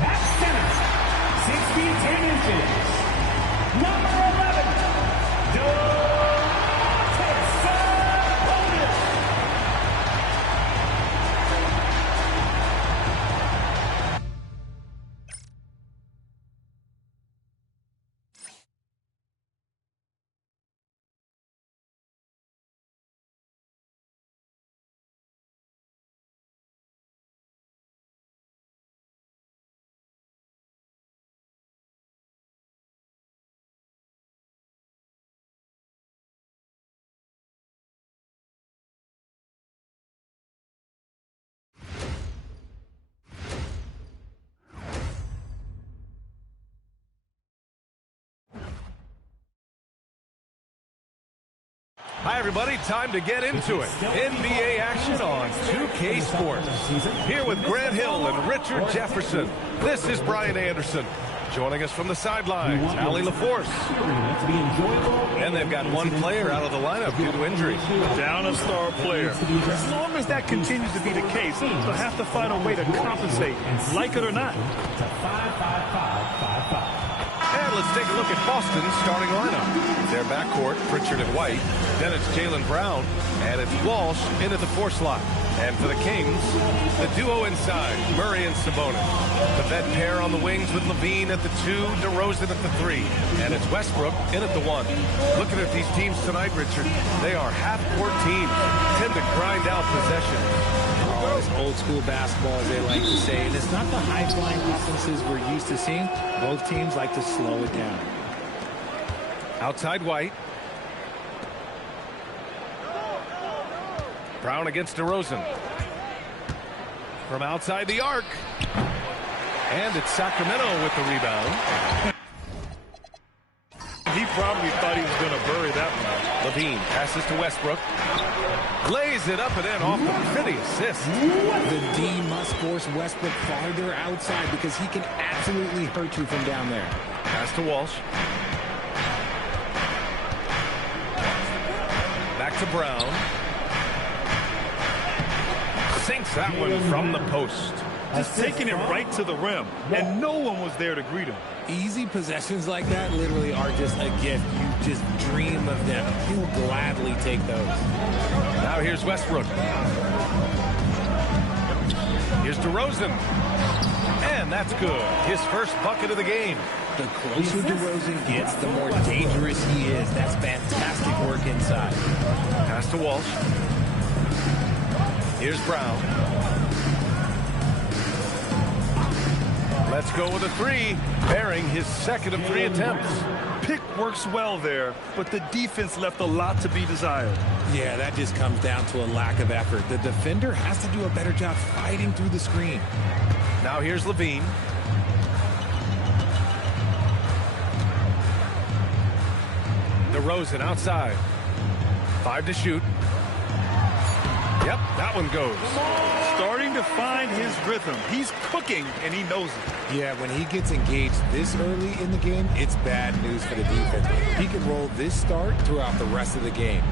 At center, 6 feet 10 inches, number 11, Hi, everybody. Time to get into it. NBA action on 2K Sports. Here with Grant Hill and Richard Jefferson. This is Brian Anderson. Joining us from the sidelines, Allie LaForce. And they've got one player out of the lineup due to injury. Down a star player. As long as that continues to be the case, they'll have to find a way to compensate, like it or not. And let's take a look at Boston's starting lineup. Their backcourt, Pritchard and White. Then it's Jaylen Brown. And it's Walsh into the 4 slot. And for the Kings, the duo inside, Murray and Sabonis. The vet pair on the wings with Levine at the 2, DeRozan at the 3. And it's Westbrook in at the 1. Looking at these teams tonight, Richard, they are half-court teams. Tend to grind out possessions. It's old school basketball, as they like to say. And it's not the high-flying offenses we're used to seeing. Both teams like to slow it down. Outside White. Brown against DeRozan. From outside the arc. And it's Sacramento with the rebound. He probably thought he was going to bury that one. Levine passes to Westbrook. Lays it up and in off the pretty assist. The D must force Westbrook farther outside because he can absolutely hurt you from down there. Pass to Walsh. Back to Brown. Sinks that one from the post. Just taking it right to the rim, and no one was there to greet him. Easy possessions like that literally are just a gift. You just dream of them. He'll gladly take those. Now here's Westbrook. Here's DeRozan. And that's good. His first bucket of the game. The closer DeRozan gets, the more dangerous he is. That's fantastic work inside. Pass to Walsh. Here's Brown. Let's go with a 3, bearing his second of 3 attempts. Pick works well there, but the defense left a lot to be desired. Yeah, that just comes down to a lack of effort. The defender has to do a better job fighting through the screen. Now here's Levine. DeRozan outside. 5 to shoot. Yep, that one goes. Starting to find his rhythm. He's cooking, and he knows it. Yeah, when he gets engaged this early in the game, it's bad news for the defense. He can roll this start throughout the rest of the game.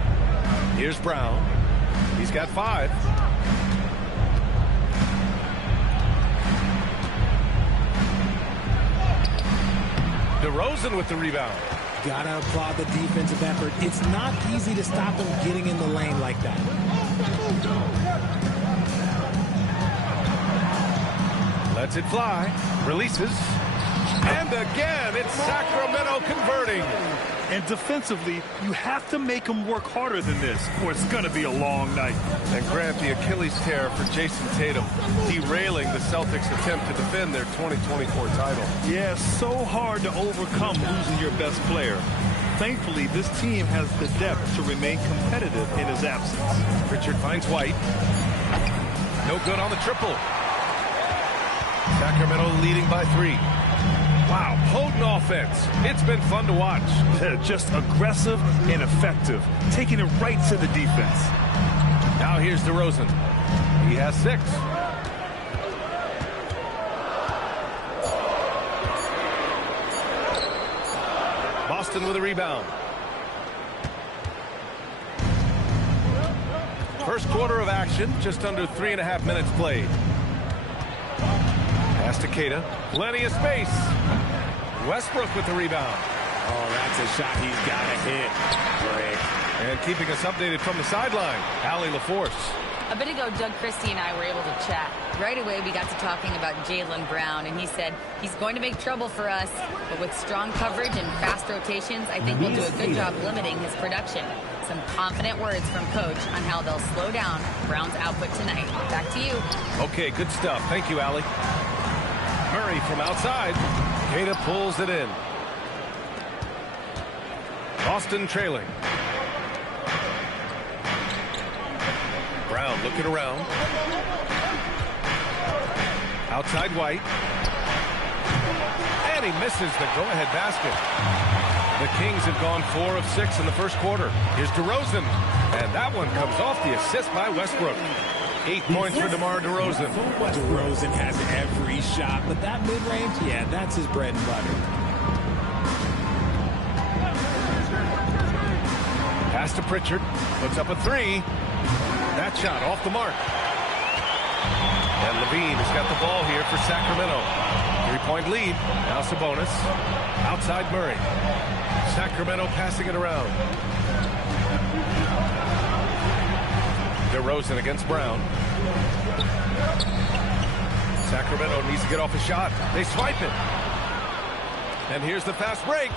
Here's Brown. He's got 5. DeRozan with the rebound. Gotta applaud the defensive effort. It's not easy to stop him getting in the lane like that. Lets it fly. Releases. And again, it's Sacramento converting. And defensively, you have to make him work harder than this, or it's going to be a long night. And Grant, the Achilles tear for Jason Tatum, derailing the Celtics' attempt to defend their 2024 title. Yeah, so hard to overcome losing your best player. Thankfully, this team has the depth to remain competitive in his absence. Pritchard finds White. No good on the triple. Sacramento leading by 3. Wow, potent offense. It's been fun to watch. Just aggressive and effective, taking it right to the defense. Now here's DeRozan. He has 6. Boston with a rebound. First quarter of action, just under 3.5 minutes played. Pass to Queta. Plenty of space. Westbrook with the rebound. Oh, that's a shot he's got to hit. Break. And keeping us updated from the sideline, Allie LaForce. A bit ago, Doug Christie and I were able to chat. Right away, we got to talking about Jaylen Brown, and he said he's going to make trouble for us, but with strong coverage and fast rotations, I think we'll do a good job limiting his production. Some confident words from Coach on how they'll slow down Brown's output tonight. Back to you. Okay, good stuff. Thank you, Allie. Murray from outside. Queta pulls it in. Boston trailing. Brown looking around. Outside White. And he misses the go-ahead basket. The Kings have gone 4 of 6 in the first quarter. Here's DeRozan. And that one comes off the assist by Westbrook. 8 points for DeMar DeRozan. DeRozan has every shot, but that mid-range, yeah, that's his bread and butter. Pass to Pritchard. Puts up a 3. That shot off the mark. And Levine has got the ball here for Sacramento. 3-point lead. Now Sabonis. Outside Murray. Sacramento passing it around. DeRozan against Brown. Sacramento needs to get off a shot. They swipe it. And here's the fast break.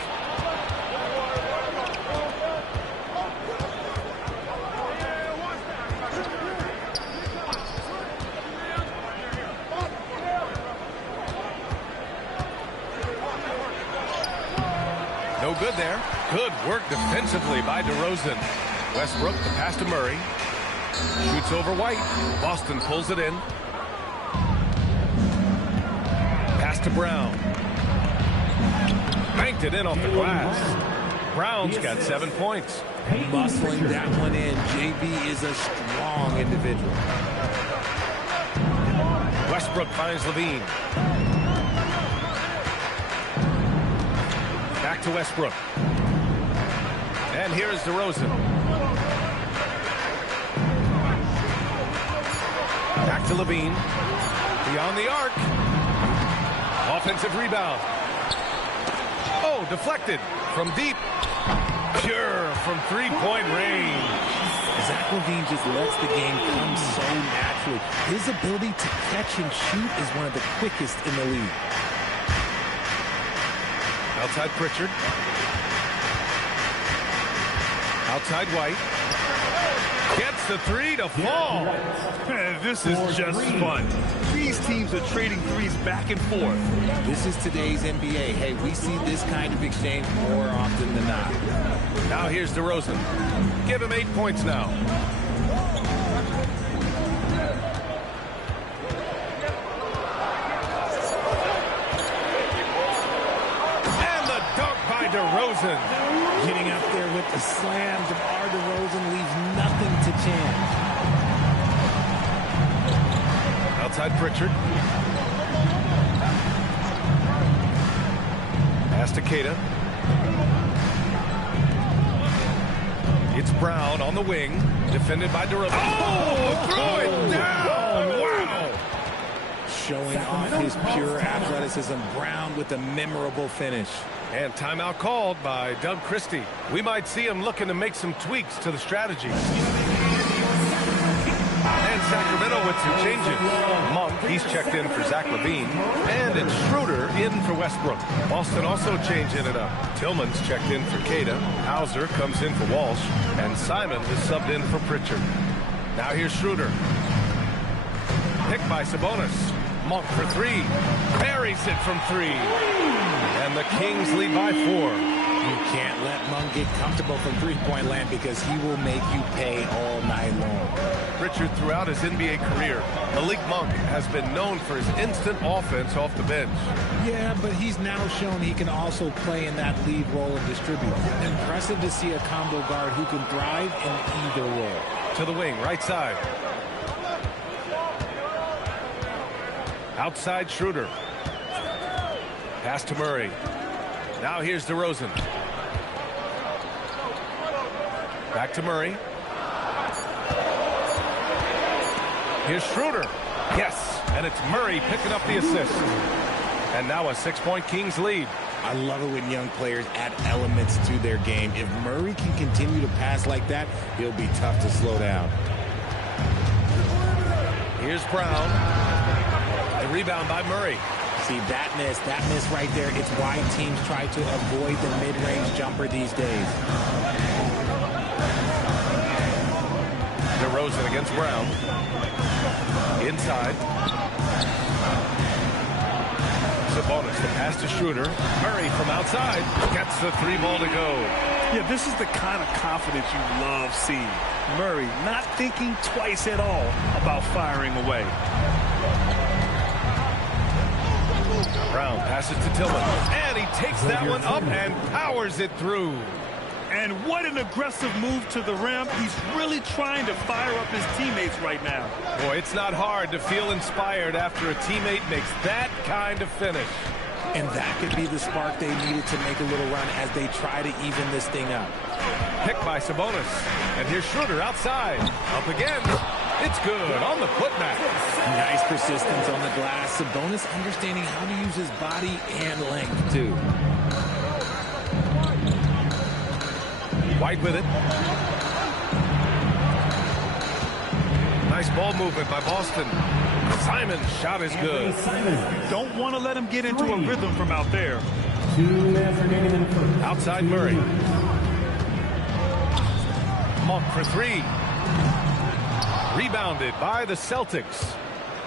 No good there. Good work defensively by DeRozan. Westbrook, the pass to Murray. Shoots over White. Boston pulls it in. Pass to Brown. Banked it in off the glass. Brown's got 7 points. Muscling that one in. JB is a strong individual. Westbrook finds Levine. Back to Westbrook. And here is DeRozan. Back to Levine. Beyond the arc. Offensive rebound. Oh, deflected from deep. Pure from three-point range. Zach LaVine just lets the game come so naturally. His ability to catch and shoot is one of the quickest in the league. Outside Pritchard. Outside White. Gets the 3 to fall. This is just fun. These teams are trading threes back and forth. This is today's NBA. Hey, we see this kind of exchange more often than not. Now here's DeRozan. Give him 8 points now. And the dunk by DeRozan. Getting up there with the slam, DeMar DeRozan leaves nothing to chance. Outside Pritchard. Pass to Queta. It's Brown on the wing. Defended by DeRozan. Oh! Throw it down! Wow! Showing off his pure athleticism. Brown with a memorable finish. And timeout called by Doug Christie. We might see him looking to make some tweaks to the strategy. And Sacramento with some changes. Monk, he's checked in for Zach LaVine. And it's Schroeder in for Westbrook. Boston also changing it up. Tillman's checked in for Queta. Hauser comes in for Walsh. And Simon is subbed in for Pritchard. Now here's Schroeder. Picked by Sabonis. Monk for 3. Buries it from 3. And the Kings lead by 4. You can't let Monk get comfortable from three-point land because he will make you pay all night long. Pritchard, throughout his NBA career, Malik Monk has been known for his instant offense off the bench. Yeah, but he's now shown he can also play in that lead role and distribute. Impressive to see a combo guard who can thrive in either role. To the wing, right side. Outside Schroeder. Pass to Murray. Now here's DeRozan. Back to Murray. Here's Schroeder. Yes. And it's Murray picking up the assist. And now a 6-point Kings lead. I love it when young players add elements to their game. If Murray can continue to pass like that, he'll be tough to slow down. Here's Brown. The rebound by Murray. See, that miss right there, it's why teams try to avoid the mid-range jumper these days. DeRozan against Brown. Inside. Sabonis, the pass to Schroeder. Murray from outside gets the 3-ball to go. Yeah, this is the kind of confidence you love seeing. Murray not thinking twice at all about firing away. Brown passes to Tillman, and he takes that one up and powers it through. And what an aggressive move to the rim. He's really trying to fire up his teammates right now. Boy, it's not hard to feel inspired after a teammate makes that kind of finish. And that could be the spark they needed to make a little run as they try to even this thing up. Picked by Sabonis. And here's Schroeder outside. Up again. It's good on the putback. Nice persistence on the glass. Sabonis understanding how to use his body and length, too. White with it. Nice ball movement by Boston. Simon's shot is good. Don't want to let him get into a rhythm from out there. Outside Murray. Monk for 3. Rebounded by the Celtics.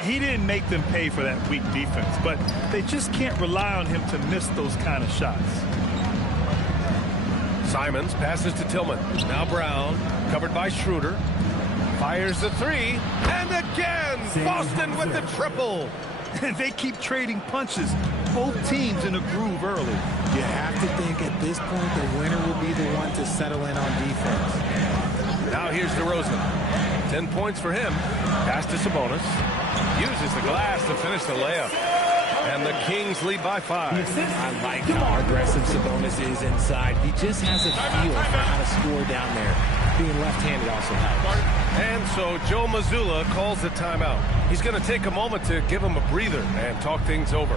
He didn't make them pay for that weak defense, but they just can't rely on him to miss those kind of shots. Simons passes to Tillman. Now Brown, covered by Schroeder. Fires the 3, and again, Boston with the triple. And they keep trading punches. Both teams in a groove early. You have to think at this point the winner will be the one to settle in on defense. Now here's DeRozan. 10 points for him. Pass to Sabonis. Uses the glass to finish the layup. And the Kings lead by 5. I like how aggressive Sabonis is inside. He just has a feel for how to score down there. Being left-handed also helps. And so Joe Mazzulla calls the timeout. He's going to take a moment to give him a breather and talk things over.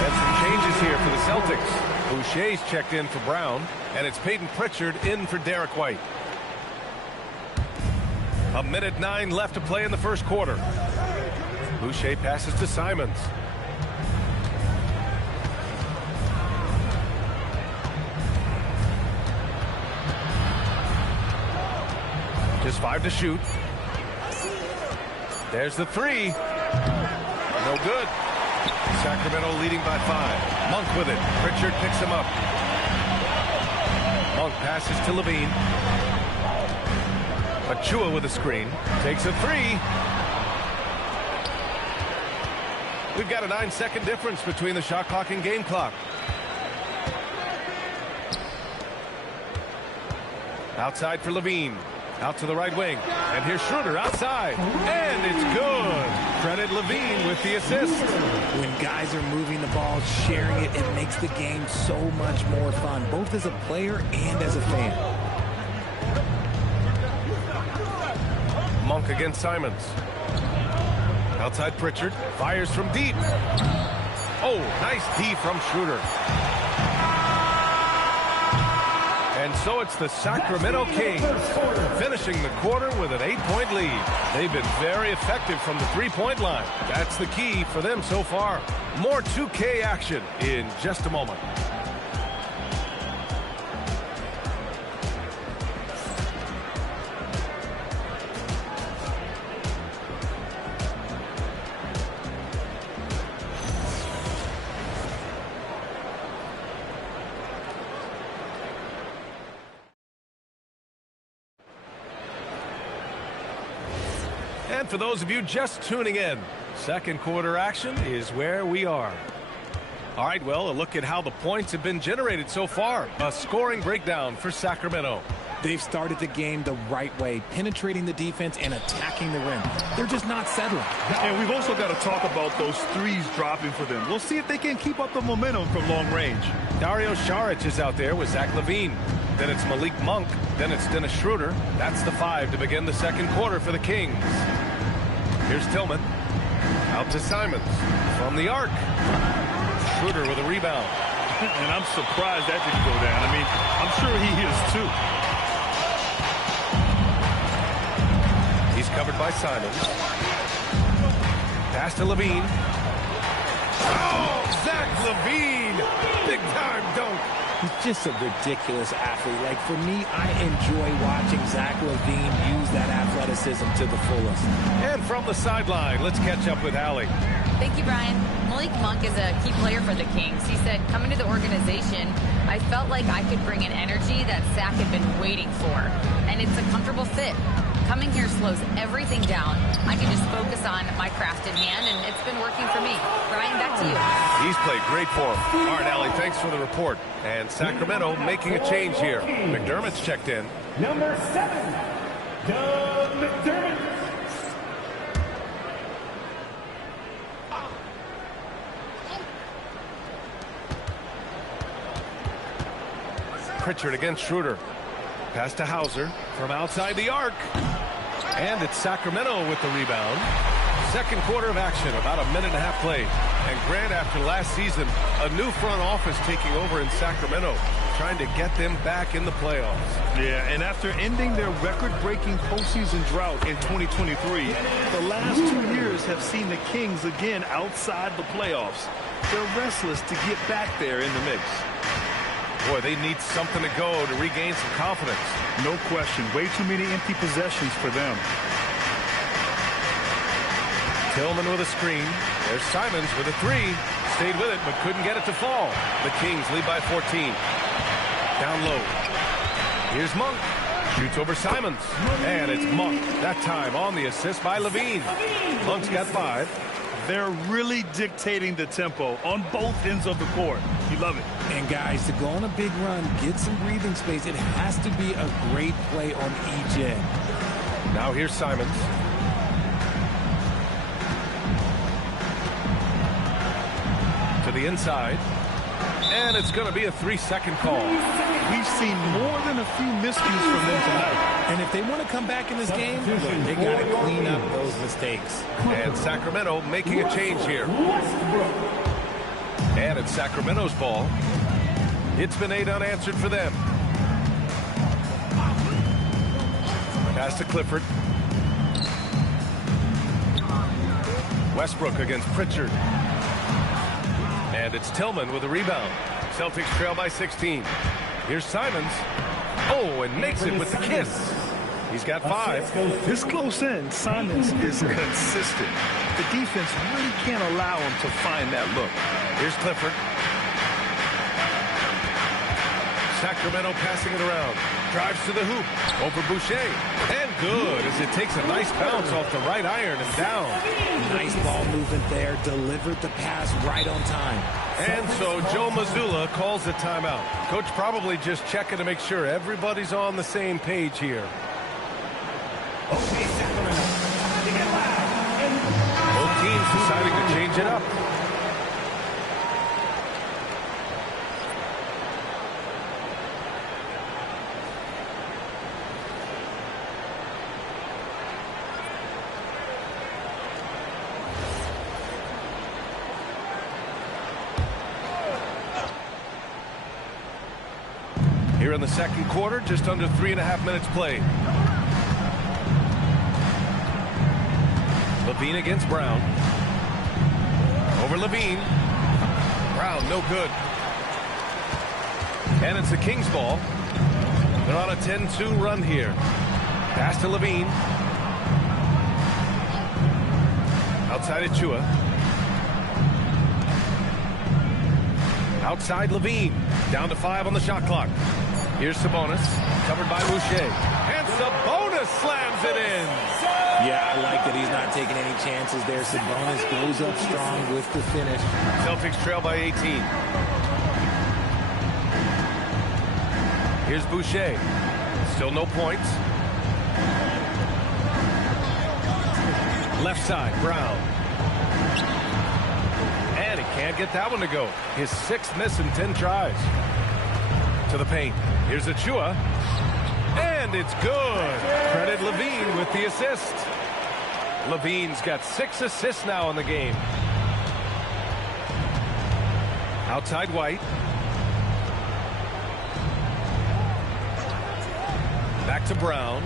And some changes here for the Celtics. Boucher's checked in for Brown, and it's Peyton Pritchard in for Derek White. 1:09 left to play in the first quarter. Boucher passes to Simons. Just 5 to shoot. There's the 3. No good. Sacramento leading by 5. Monk with it. Pritchard picks him up. Monk passes to Levine. Achua with a screen. Takes a 3. We've got a 9-second difference between the shot clock and game clock. Outside for Levine. Out to the right wing. And here's Schroeder outside. And it's good. Credit Levine with the assist. When guys are moving the ball, sharing it, it makes the game so much more fun, both as a player and as a fan. Monk against Simons. Outside Pritchard. Fires from deep. Oh, nice D from Schroeder. And so it's the Sacramento Kings finishing the quarter with an 8-point lead. They've been very effective from the 3-point line. That's the key for them so far. More 2K action in just a moment. And for those of you just tuning in, second quarter action is where we are. All right, well, a look at how the points have been generated so far. A scoring breakdown for Sacramento. They've started the game the right way, penetrating the defense and attacking the rim. They're just not settling. And we've also got to talk about those threes dropping for them. We'll see if they can keep up the momentum from long range. Dario Saric is out there with Zach LaVine. Then it's Malik Monk. Then it's Dennis Schroeder. That's the 5 to begin the second quarter for the Kings. Here's Tillman. Out to Simons. From the arc. Schroeder with a rebound. And I'm surprised that didn't go down. I mean, I'm sure he is too. He's covered by Simons. Pass to Levine. Oh, Zach Levine. Big time dunk. He's just a ridiculous athlete. Like, for me, I enjoy watching Zach Levine use that athleticism to the fullest. And from the sideline, let's catch up with Allie. Thank you, Brian. Malik Monk is a key player for the Kings. He said, coming to the organization, I felt like I could bring an energy that Zach had been waiting for. And it's a comfortable fit. Coming here slows everything down. I can just focus on my craft in hand, and it's been working for me. Brian, back to you. He's played great for him. All right, Allie, thanks for the report. And Sacramento making a change here. McDermott's checked in. Number 7, Doug McDermott. Pritchard against Schroeder. Pass to Hauser from outside the arc. And it's Sacramento with the rebound. Second quarter of action, about a minute and a half played. And Grant, after last season, a new front office taking over in Sacramento, trying to get them back in the playoffs. Yeah, and after ending their record-breaking postseason drought in 2023, the last 2 years have seen the Kings again outside the playoffs. They're restless to get back there in the mix. Boy, they need something to go to regain some confidence. No question. Way too many empty possessions for them. Tillman with a screen. There's Simons with a 3. Stayed with it, but couldn't get it to fall. The Kings lead by 14. Down low. Here's Monk. Shoots over Simons. And it's Monk. That time on the assist by Levine. Monk's got 5. They're really dictating the tempo on both ends of the court. You love it. And guys, to go on a big run, get some breathing space, it has to be a great play on each end. Now here's Simons. To the inside. And it's going to be a 3-second call. We've seen more than a few miscues from them tonight. And if they want to come back in this game, they got to clean up those mistakes. And Sacramento making a change here. And it's Sacramento's ball. It's been 8 unanswered for them. Pass to Clifford. Westbrook against Pritchard. And it's Tillman with a rebound. Celtics trail by 16. Here's Simons. Oh, and makes it with the kiss. He's got 5. This close in, Simons is consistent. The defense really can't allow him to find that look. Here's Clifford. Sacramento passing it around. Drives to the hoop. Over Boucher. And good as it takes a nice bounce off the right iron and down. Nice ball movement there. Delivered the pass right on time. And so Joe Mazzulla calls the timeout. Coach probably just checking to make sure everybody's on the same page here. Okay, Sacramento. Time to get loud. Both teams deciding to change it up. Here in the second quarter, just under 3.5 minutes played. Levine against Brown. Over Levine. Brown, no good. And it's the Kings ball. They're on a 10-2 run here. Pass to Levine. Outside Achua. Outside Levine. Down to 5 on the shot clock. Here's Sabonis. Covered by Boucher. And Sabonis slams it in. Yeah, I like that he's not taking any chances there. Sabonis goes up strong with the finish. Celtics trail by 18. Here's Boucher. Still no points. Left side, Brown. And he can't get that one to go. His 6th miss in 10 tries. To the paint. Here's Achua. And it's good. Credit Levine with the assist. Levine's got 6 assists now in the game. Outside White. Back to Brown.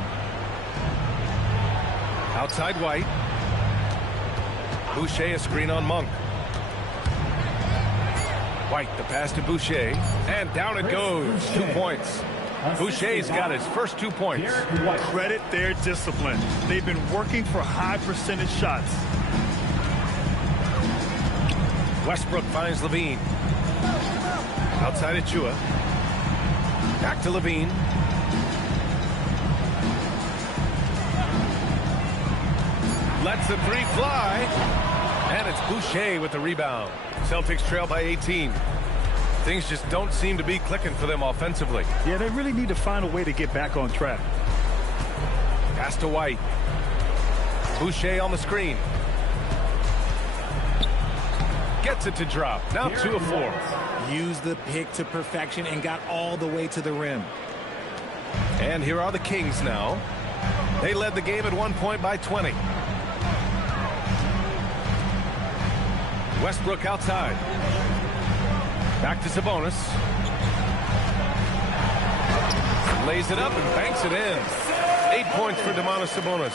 Outside White. Boucher a screen on Monk. White, the pass to Boucher. And down it goes. 2 points. Boucher's got his first 2 points. Credit their discipline. They've been working for high percentage shots. Westbrook finds Levine. Outside Achua. Back to Levine. Lets the 3 fly. And it's Boucher with the rebound. Celtics trail by 18. Things just don't seem to be clicking for them offensively. Yeah, they really need to find a way to get back on track. Pass to White. Boucher on the screen. Gets it to drop. Now 2 of 4. Used the pick to perfection and got all the way to the rim. And here are the Kings now. They led the game at 1 point by 20. Westbrook outside. Back to Sabonis. Lays it up and banks it in. 8 points for Domantas Sabonis.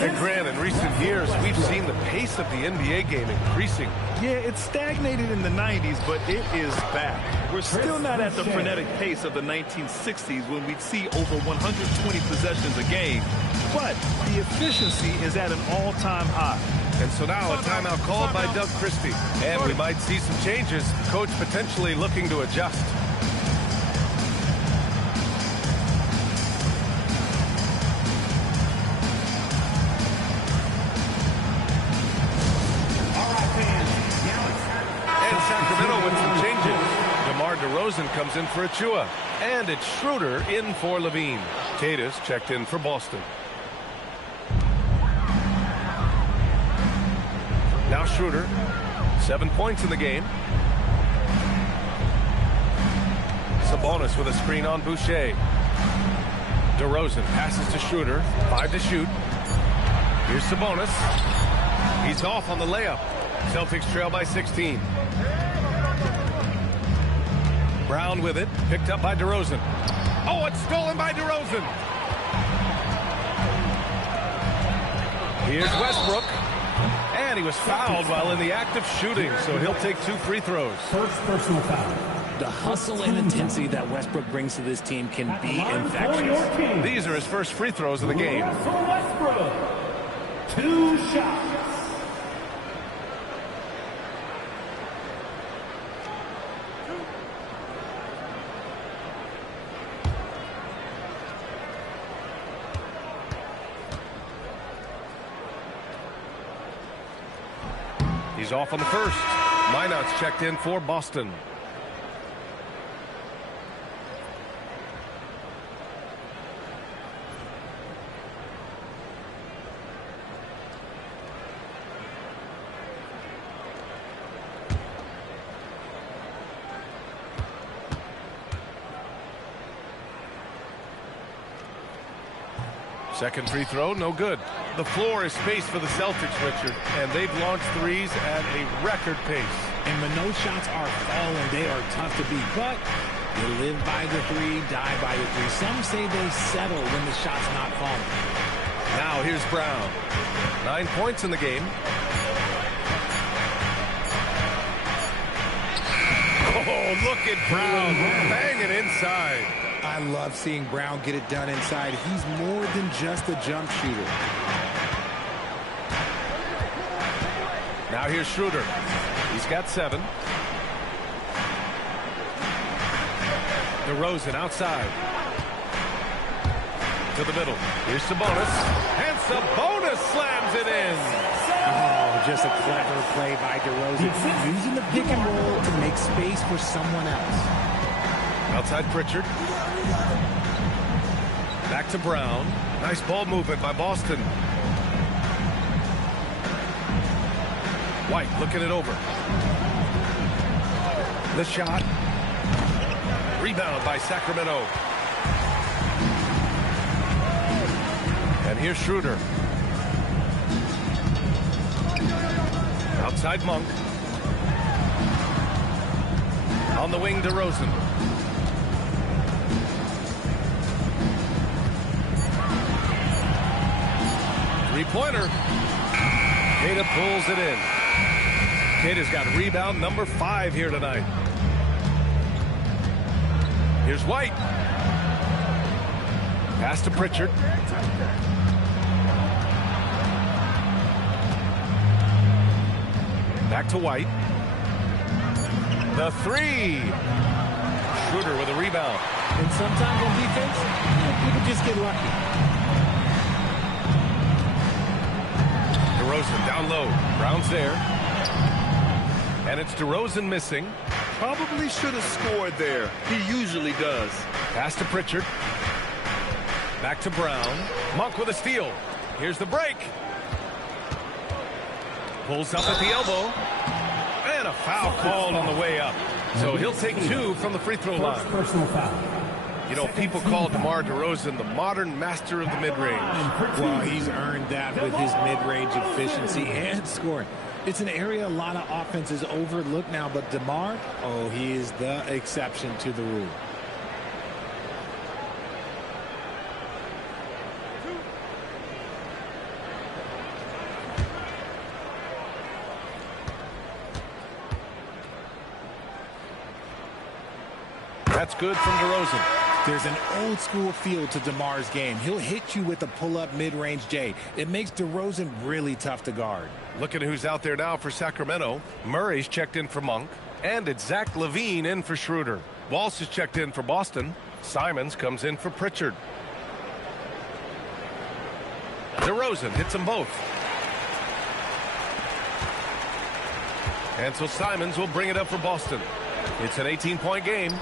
And Grant, in recent years, we've seen the pace of the NBA game increasing. Yeah, it stagnated in the 90s, but it is back. We're still not at the frenetic pace of the 1960s when we'd see over 120 possessions a game. But the efficiency is at an all-time high. And so now a timeout called by Doug Christie. And we might see some changes. Coach potentially looking to adjust. And Sacramento with some changes. DeMar DeRozan comes in for Achua. And it's Schroeder in for Levine. Tatus checked in for Boston. Now Schroeder, 7 points in the game. Sabonis with a screen on Boucher. DeRozan passes to Schroeder, 5 to shoot. Here's Sabonis. He's off on the layup. Celtics trail by 16. Brown with it, picked up by DeRozan. Oh, it's stolen by DeRozan. Here's Westbrook. And he was fouled while in the act of shooting, so he'll take 2 free throws. First personal foul. The hustle and intensity that Westbrook brings to this team can be infectious. These are his first free throws of the game. Russell Westbrook. 2 shots. He's off on the first. Lineouts checked in for Boston. Second free throw, no good. The floor is spaced for the Celtics, Richard, and they've launched threes at a record pace. And when those shots are falling, they are tough to beat. But you live by the 3, die by the 3. Some say they settle when the shot's not falling. Now here's Brown. 9 points in the game. Oh, look at Brown banging inside. I love seeing Brown get it done inside. He's more than just a jump shooter. Now here's Schroeder. He's got 7. DeRozan outside. To the middle. Here's Sabonis. And Sabonis slams it in. Oh, just a clever play by DeRozan. Using the pick and roll to make space for someone else. Outside Pritchard. Back to Brown. Nice ball movement by Boston. White looking it over. The shot. Rebound by Sacramento. And here's Schroeder. Outside Monk. On the wing, DeRozan. Three-pointer. Queta pulls it in. Queta's got rebound number 5 here tonight. Here's White. Pass to Pritchard. Back to White. The three. Schroeder with a rebound. And sometimes on defense, people just get lucky. DeRozan down low. Brown's there. And it's DeRozan missing. Probably should have scored there. He usually does. Pass to Pritchard. Back to Brown. Monk with a steal. Here's the break. Pulls up at the elbow. And a foul called on the way up. So he'll take 2 from the free throw line. Personal foul. You know, people call DeMar DeRozan the modern master of the mid-range. Well, he's earned that with his mid-range efficiency and scoring. It's an area a lot of offenses overlook now, but DeMar, oh, he is the exception to the rule. That's good from DeRozan. There's an old school feel to DeMar's game. He'll hit you with a pull-up mid-range J. It makes DeRozan really tough to guard. Look at who's out there now for Sacramento. Murray's checked in for Monk. And it's Zach LaVine in for Schroeder. Walsh is checked in for Boston. Simons comes in for Pritchard. DeRozan hits them both. And so Simons will bring it up for Boston. It's an 18-point game.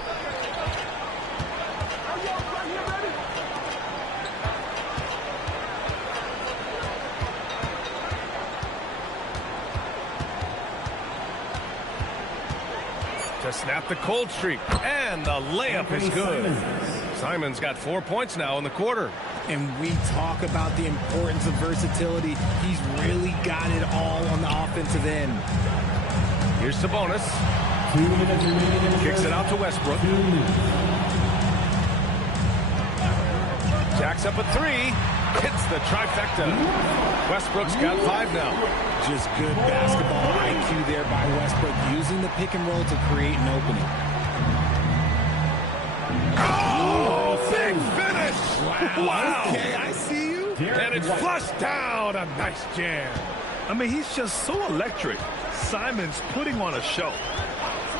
To snap the cold streak. And the layup is good. Simons got 4 points now in the quarter. And we talk about the importance of versatility. He's really got it all on the offensive end. Here's Sabonis. 2 minutes remaining. Kicks it out to Westbrook. Jacks up a 3. Hits the trifecta. Westbrook's got 5 now. Just good basketball IQ there by Westbrook, using the pick and roll to create an opening. Oh, big finish! Wow. Okay, I see you. And it's flushed down. A nice jam. I mean, he's just so electric. Simons putting on a show.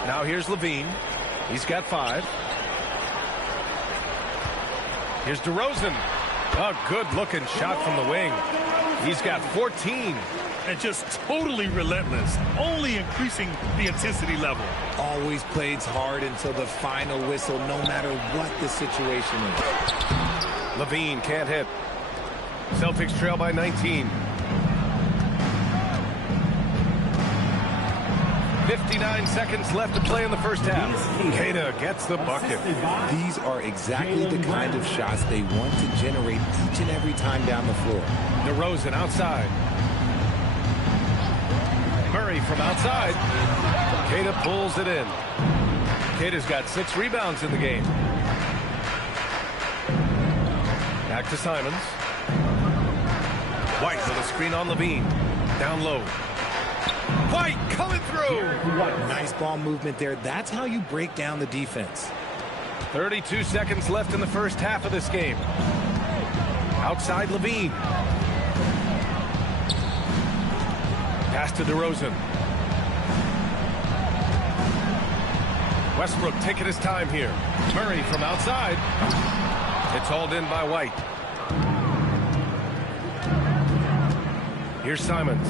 Now here's LaVine. He's got 5. Here's DeRozan. A good-looking shot from the wing. He's got 14. And just totally relentless, only increasing the intensity level. Always plays hard until the final whistle, no matter what the situation is. LaVine can't hit. Celtics trail by 19. 59 seconds left to play in the first half. Queta gets the bucket. These are exactly the kind of shots they want to generate each and every time down the floor. DeRozan outside. Murray from outside. Queta pulls it in. Queta's got 6 rebounds in the game. Back to Simons. White with a screen on LaVine. Down low. White coming through. Nice ball movement there. That's how you break down the defense. 32 seconds left in the first half of this game. Outside LaVine. Pass to DeRozan. Westbrook taking his time here. Murray from outside. It's hauled in by White. Here's Simons.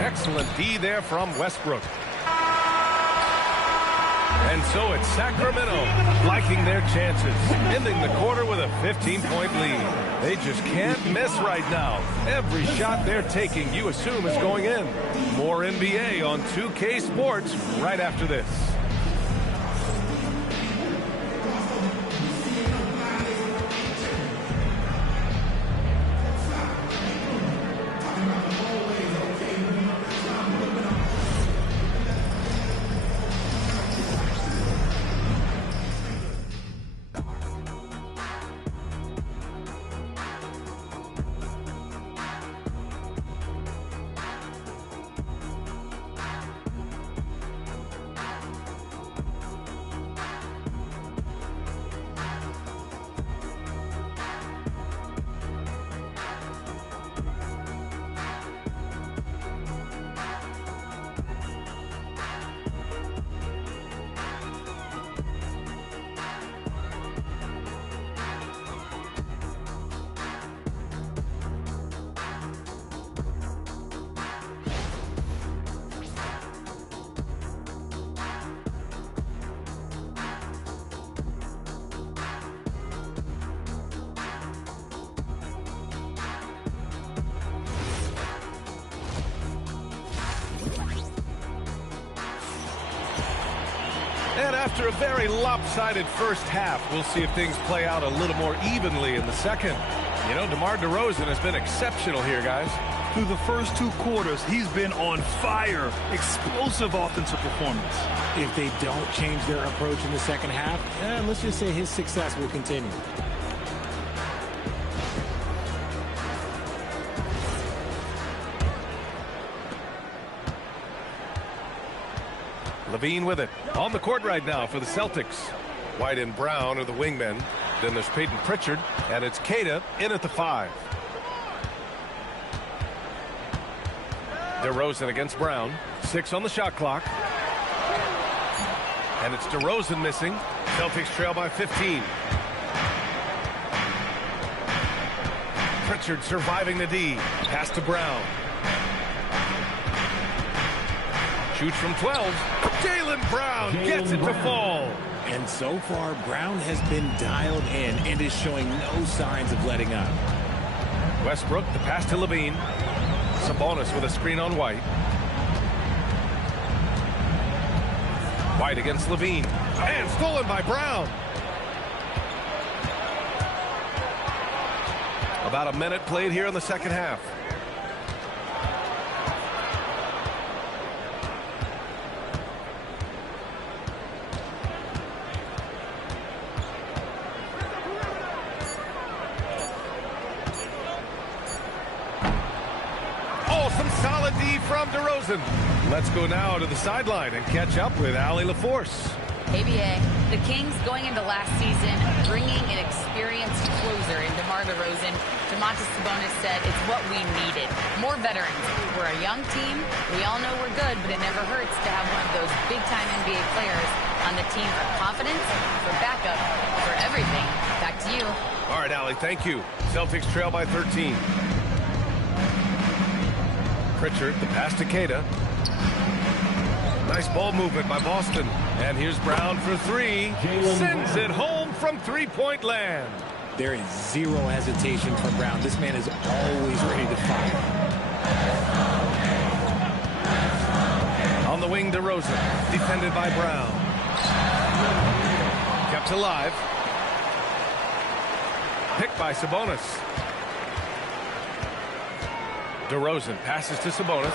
Excellent D there from Westbrook. And so it's Sacramento liking their chances, ending the quarter with a 15-point lead. They just can't miss right now. Every shot they're taking, you assume, is going in. More NBA on 2K Sports right after this. And after a very lopsided first half, we'll see if things play out a little more evenly in the second. You know, DeMar DeRozan has been exceptional here, guys. Through the first 2 quarters, he's been on fire. Explosive offensive performance. If they don't change their approach in the second half, let's just say his success will continue. Levine with it. On the court right now for the Celtics. White and Brown are the wingmen. Then there's Peyton Pritchard, and it's Queta in at the 5. DeRozan against Brown. 6 on the shot clock. And it's DeRozan missing. Celtics trail by 15. Pritchard surviving the D. Pass to Brown. Shoots from 12. Jaylen Brown gets it to fall. And so far, Brown has been dialed in and is showing no signs of letting up. Westbrook, the pass to Levine. Sabonis with a screen on White. White against Levine. And stolen by Brown. About a minute played here in the second half. Solid D from DeRozan. Let's go now to the sideline and catch up with Allie LaForce. ABA, the Kings going into last season bringing an experienced closer in DeMar DeRozan. Domantas Sabonis said it's what we needed. More veterans. We're a young team. We all know we're good, but it never hurts to have one of those big-time NBA players on the team for confidence, for backup, for everything. Back to you. All right, Allie, thank you. Celtics trail by 13. Pritchard, the pass to Queta. Nice ball movement by Boston. And here's Brown for 3. Sends it home from three-point land. There is zero hesitation from Brown. This man is always ready to fire. On the wing, DeRozan. Defended by Brown. Kept alive. Picked by Sabonis. DeRozan passes to Sabonis.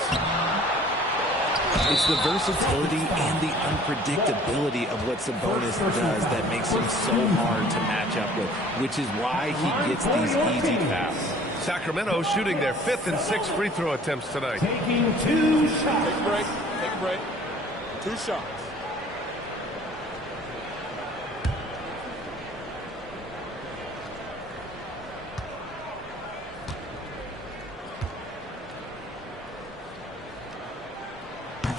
It's the versatility and the unpredictability of what Sabonis does that makes him so hard to match up with, which is why he gets these easy fouls. Sacramento shooting their 5th and 6th free throw attempts tonight. Taking 2 shots. Take a break. Take a break. 2 shots.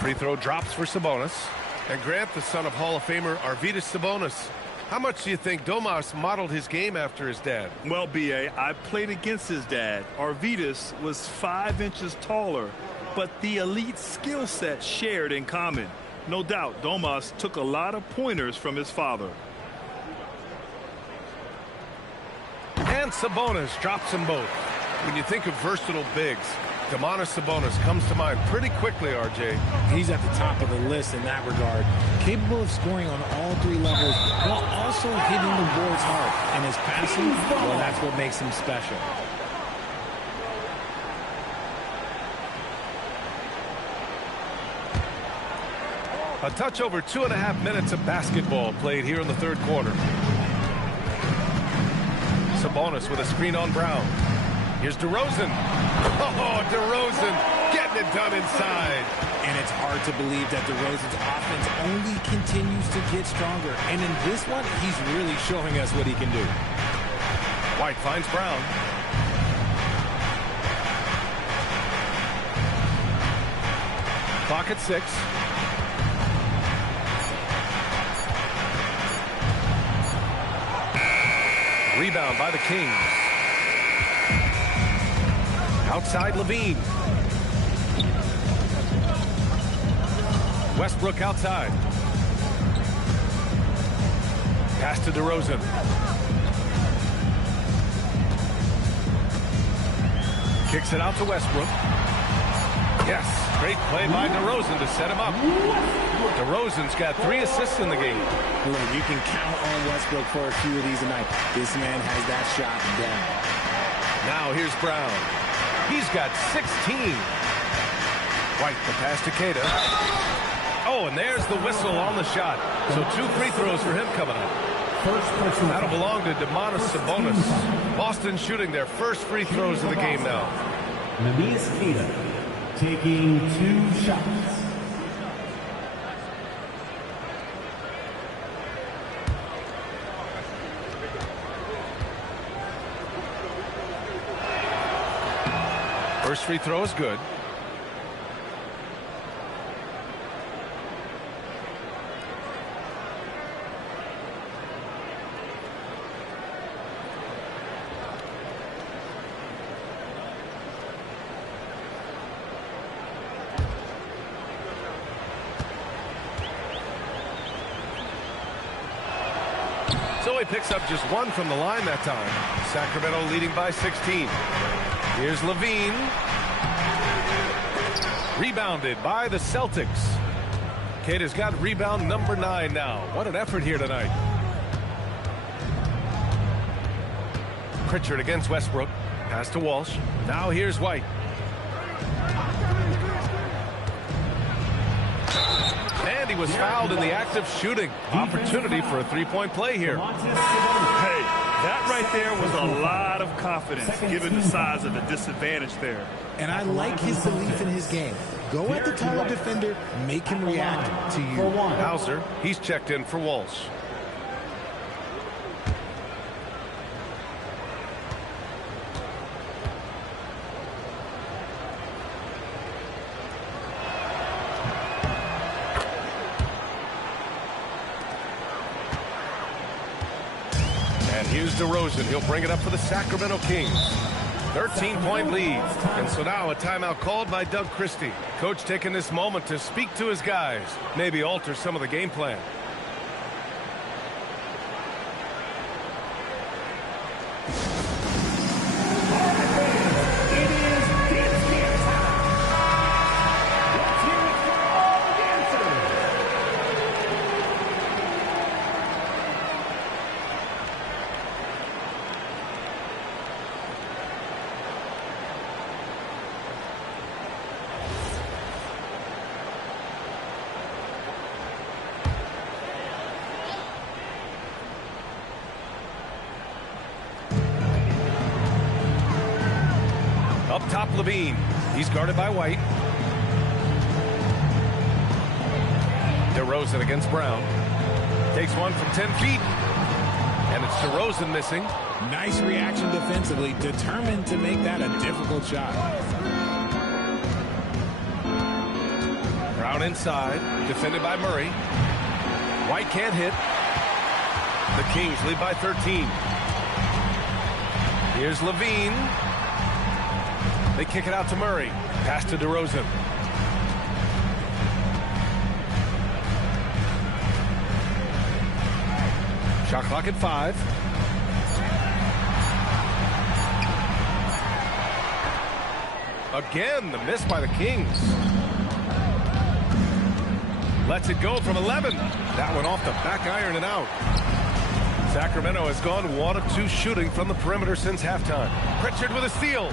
Free throw drops for Sabonis. And Grant, the son of Hall of Famer Arvydas Sabonis. How much do you think Domas modeled his game after his dad? Well, B.A., I played against his dad. Arvydas was 5 inches taller, but the elite skill set shared in common. No doubt, Domas took a lot of pointers from his father. And Sabonis drops them both. When you think of versatile bigs, Domantas Sabonis comes to mind pretty quickly, RJ. He's at the top of the list in that regard. Capable of scoring on all three levels while also hitting the boards hard. And his passing, well, that's what makes him special. A touch over 2.5 minutes of basketball played here in the third quarter. Sabonis with a screen on Brown. Here's DeRozan. Oh, DeRozan getting it done inside. And it's hard to believe that DeRozan's offense only continues to get stronger. And in this one, he's really showing us what he can do. White finds Brown. Clock at 6. Rebound by the Kings. Outside Levine. Westbrook outside. Pass to DeRozan. Kicks it out to Westbrook. Yes, great play by DeRozan to set him up. DeRozan's got 3 assists in the game. Look, you can count on Westbrook for a few of these tonight. This man has that shot down. Now here's Brown. He's got 16. White the pass to Queta. Oh, and there's the whistle on the shot. So 2 free throws for him coming up. That'll belong to Domantas Sabonis. Boston shooting their first free throws of the game now. Neemias Queta taking 2 shots. First free throw is good. So he picks up just 1 from the line that time. Sacramento leading by 16. Here's Levine. Rebounded by the Celtics. Queta's got rebound number 9 now. What an effort here tonight. Pritchard against Westbrook. Pass to Walsh. Now here's White. And he was fouled in the act of shooting. Opportunity for a 3-point play here. Hey, that right there was a lot of confidence, given the size of the disadvantage there. And I like his belief in his game. Go at the taller defender, make him react to you. Hauser, he's checked in for Walsh. And here's DeRozan. He'll bring it up for the Sacramento Kings. 13-point lead. And so now a timeout called by Doug Christie. Coach taking this moment to speak to his guys. Maybe alter some of the game plan. Up top, Levine. He's guarded by White. DeRozan against Brown. Takes one from 10 feet. And it's DeRozan missing. Nice reaction defensively. Determined to make that a difficult shot. Brown inside. Defended by Murray. White can't hit. The Kings lead by 13. Here's Levine. They kick it out to Murray. Pass to DeRozan. Shot clock at 5. Again, the miss by the Kings. Lets it go from 11. That one off the back iron and out. Sacramento has gone 1 of 2 shooting from the perimeter since halftime. Pritchard with a steal.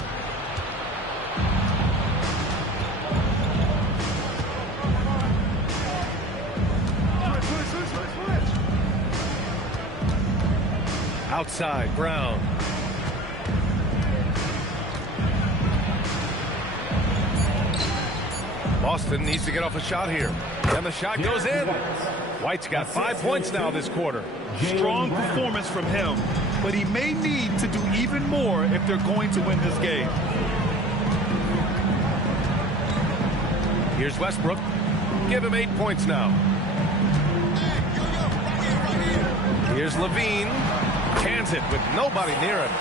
Outside, Brown. Boston needs to get off a shot here. And the shot goes in. White's got 5 points now this quarter. Strong performance from him, but he may need to do even more if they're going to win this game. Here's Westbrook. Give him 8 points now. Here's Levine. Cans it with nobody near him.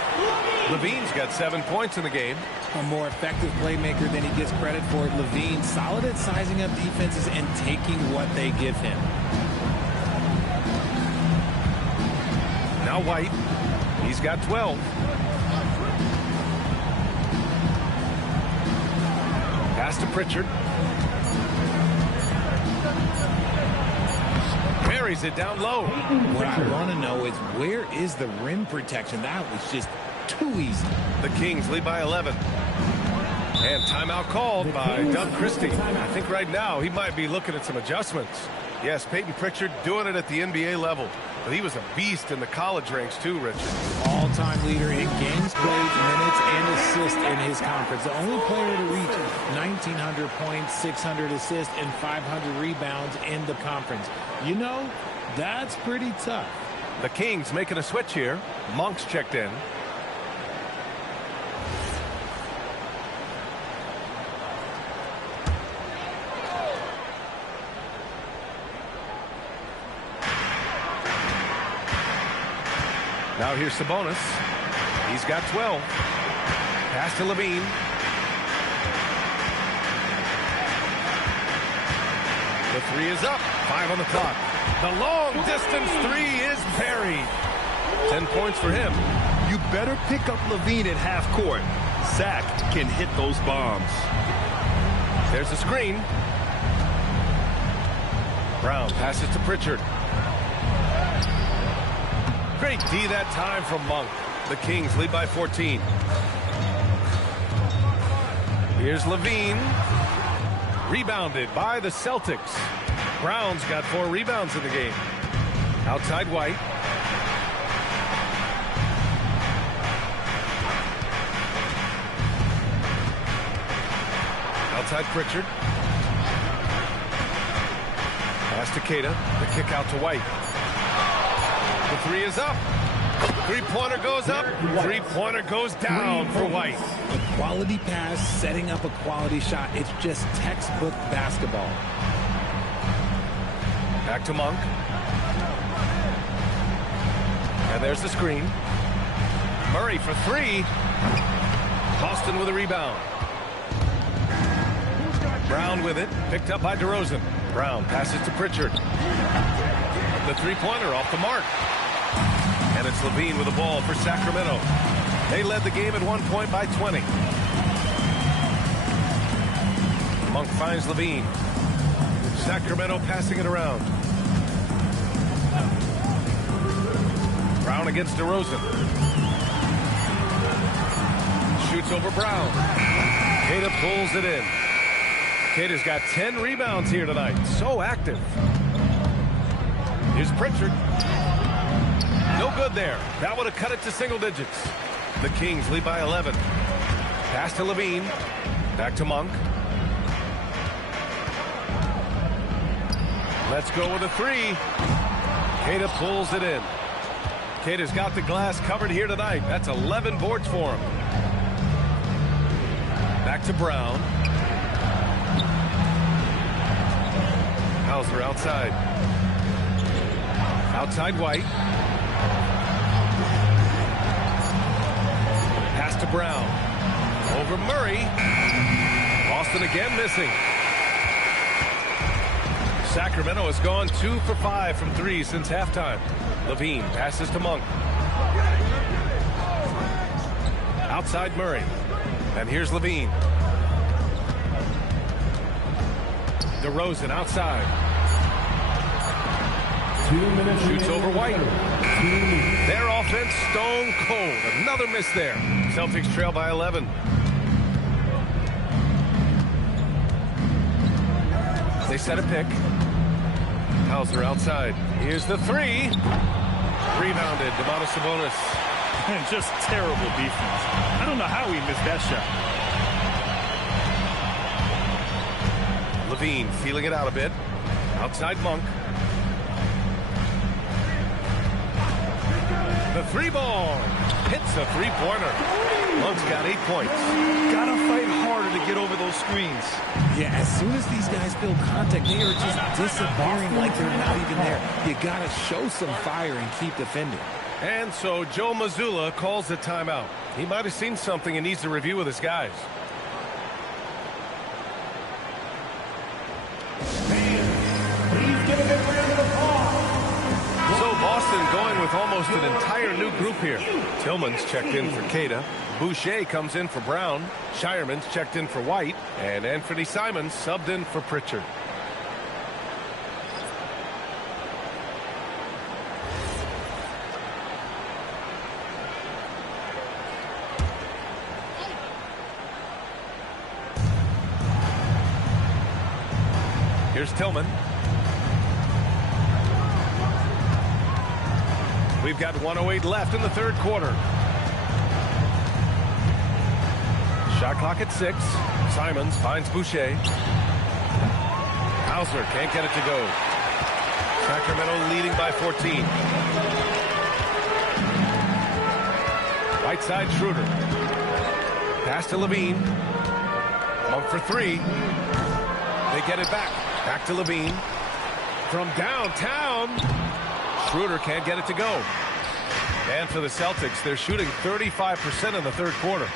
Levine's got 7 points in the game. A more effective playmaker than he gets credit for. Levine solid at sizing up defenses and taking what they give him. Now White. He's got 12. Pass to Pritchard. Buries it down low. What I want to know is, where is the rim protection? That was just too easy. The Kings lead by 11. And timeout called by Doug Christie. I think right now he might be looking at some adjustments. Yes, Peyton Pritchard doing it at the NBA level. But he was a beast in the college ranks too, Richard. All-time leader in games played, minutes, and assists in his conference. The only player to reach 1,900 points, 600 assists, and 500 rebounds in the conference. You know, that's pretty tough. The Kings making a switch here. Monk's checked in. Now here's Sabonis. He's got 12. Pass to Levine. The 3 is up. 5 on the clock. The long distance 3 is buried. 10 points for him. You better pick up Levine at half court. Zach can hit those bombs. There's a screen. Brown passes to Pritchard. Great D that time from Monk. The Kings lead by 14. Here's Levine. Rebounded by the Celtics. Brown's got 4 rebounds in the game. Outside White. Outside Pritchard. Pass to Keita. The kick out to White. The 3 is up. Three-pointer goes up. Three-pointer goes down for White. A quality pass, setting up a quality shot. It's just textbook basketball. Back to Monk. And there's the screen. Murray for 3. Boston with a rebound. Brown with it. Picked up by DeRozan. Brown passes to Pritchard. The three-pointer off the mark. And it's Levine with the ball for Sacramento. They led the game at 1 point by 20. Monk finds Levine. Sacramento passing it around. Brown against DeRozan. Shoots over Brown. Keita pulls it in. Keita's got 10 rebounds here tonight. So active. Here's Pritchard. No good there. That would have cut it to single digits. The Kings lead by 11. Pass to Levine. Back to Monk. Let's go with a 3. Keita pulls it in. Keita's got the glass covered here tonight. That's 11 boards for him. Back to Brown. Hauser outside. Outside White. Pass to Brown. Over Murray. Boston again missing. Sacramento has gone 2 for 5 from 3 since halftime. Levine passes to Monk. Outside Murray. And here's Levine. DeRozan outside. 2 minutes. Shoots over White. Their offense stone cold. Another miss there. Celtics trail by 11. They set a pick. Hauser outside. Here's the three. Rebounded. Sabonis. And just terrible defense. I don't know how he missed that shot. Levine feeling it out a bit. Outside Monk. The three ball. Hits a three-pointer. Monk's got 8 points. Gotta fight harder to get over those screens. Yeah, as soon as these guys feel contact, they are just disappearing like they're not even there. You gotta show some fire and keep defending. And so Joe Mazzulla calls the timeout. He might have seen something and needs to review with his guys. So Boston going with almost an entire new group here. Tillman's checked in for Queta. Boucher comes in for Brown. Shireman's checked in for White. And Anthony Simons subbed in for Pritchard. Here's Tillman. We've got 1:08 left in the third quarter. Shot clock at 6. Simons finds Boucher. Hauser can't get it to go. Sacramento leading by 14. Right side Schroeder. Pass to Levine. Monk for 3. They get it back. Back to Levine. From downtown. Schroeder can't get it to go. And for the Celtics, they're shooting 35% in the third quarter.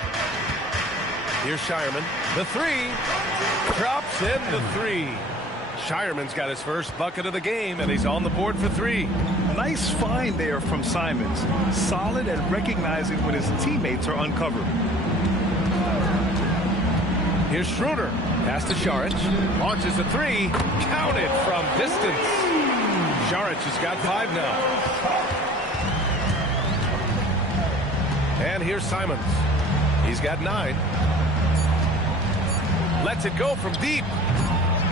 Here's Shireman. The 3. Drops in the 3. Shireman's got his first bucket of the game, and he's on the board for 3. Nice find there from Simons. Solid at recognizing when his teammates are uncovered. Here's Schroeder. Pass to Šarić. Launches a 3. Counted from distance. Šarić has got 5 now. And here's Simons. He's got 9. Lets it go from deep.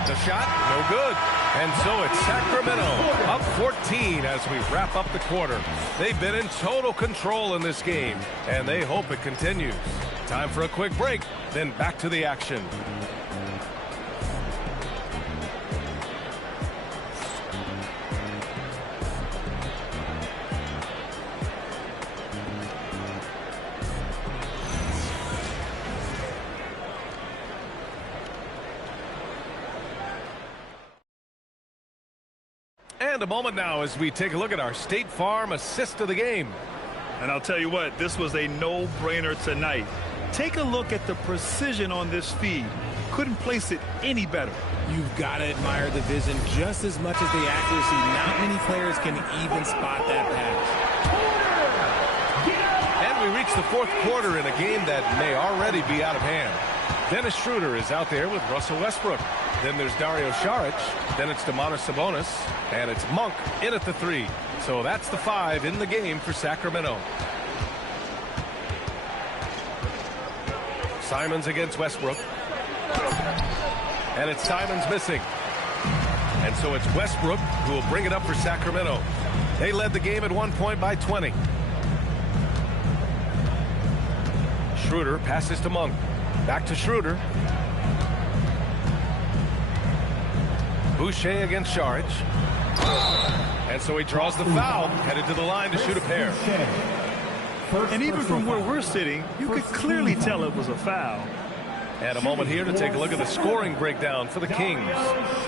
The shot, no good. And so it's Sacramento up 14 as we wrap up the quarter. They've been in total control in this game, and they hope it continues. Time for a quick break, then back to the action. And a moment now as we take a look at our State Farm assist of the game. And I'll tell you what, this was a no-brainer tonight. Take a look at the precision on this feed. Couldn't place it any better. You've got to admire the vision just as much as the accuracy. Not many players can even spot that pass. And we reach the fourth quarter in a game that may already be out of hand. Dennis Schroeder is out there with Russell Westbrook. Then there's Dario Šarić. Then it's Sabonis. And it's Monk in at the 3. So that's the 5 in the game for Sacramento. Simons against Westbrook. And it's Simons missing. And so it's Westbrook who will bring it up for Sacramento. They led the game at 1 point by 20. Schroeder passes to Monk. Back to Schroeder. Boucher against Šarić. And so he draws the foul, headed to the line to shoot a pair. And even from where we're sitting, you could clearly tell it was a foul. And a moment here to take a look at the scoring breakdown for the Kings.